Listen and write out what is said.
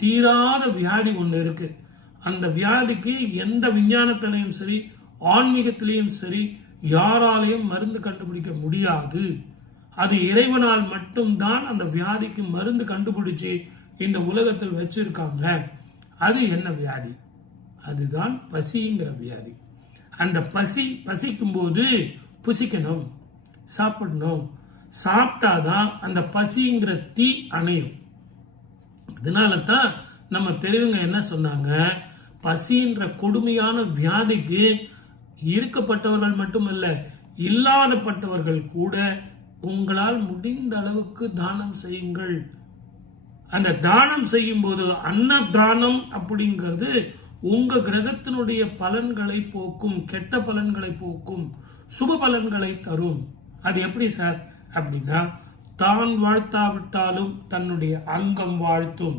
தீராத வியாதி ஒன்று இருக்கு. அந்த வியாதிக்கு எந்த விஞ்ஞானத்திலையும் சரி, ஆன்மீகத்திலையும் சரி, யாராலையும் மருந்து கண்டுபிடிக்க முடியாது. அது இறைவனால் மட்டும்தான் அந்த வியாதிக்கு மருந்து கண்டுபிடிச்சு இந்த உலகத்தில் வச்சிருக்காங்க. அது என்ன வியாதி? அதுதான் பசிங்கிற வியாதி. அந்த பசிக்கும் போது புசிக்கணும், சாப்பிடணும். சாப்பிட்டாதான் அந்த பசிங்கிற தீ அணையும். அதனால தான் நம்ம பெரியவங்க என்ன சொன்னாங்க, பசின்ற கொடுமையான வியாதிக்கு இருக்கப்பட்டவர்கள் மட்டுமல்ல, இல்லாதப்பட்டவர்கள் கூட உங்களால் முடிந்த அளவுக்கு தானம் செய்யுங்கள். அந்த தானம் செய்யும் போது அன்னதானம் அப்படிங்கிறது உங்க கிரகத்தினுடைய பலன்களை போக்கும், கெட்ட பலன்களை போக்கும், சுப பலன்களை தரும். அது எப்படி சார் அப்படின்னா, தான் வாழ்த்தாவிட்டாலும் தன்னுடைய அங்கம் வாழ்த்தும்.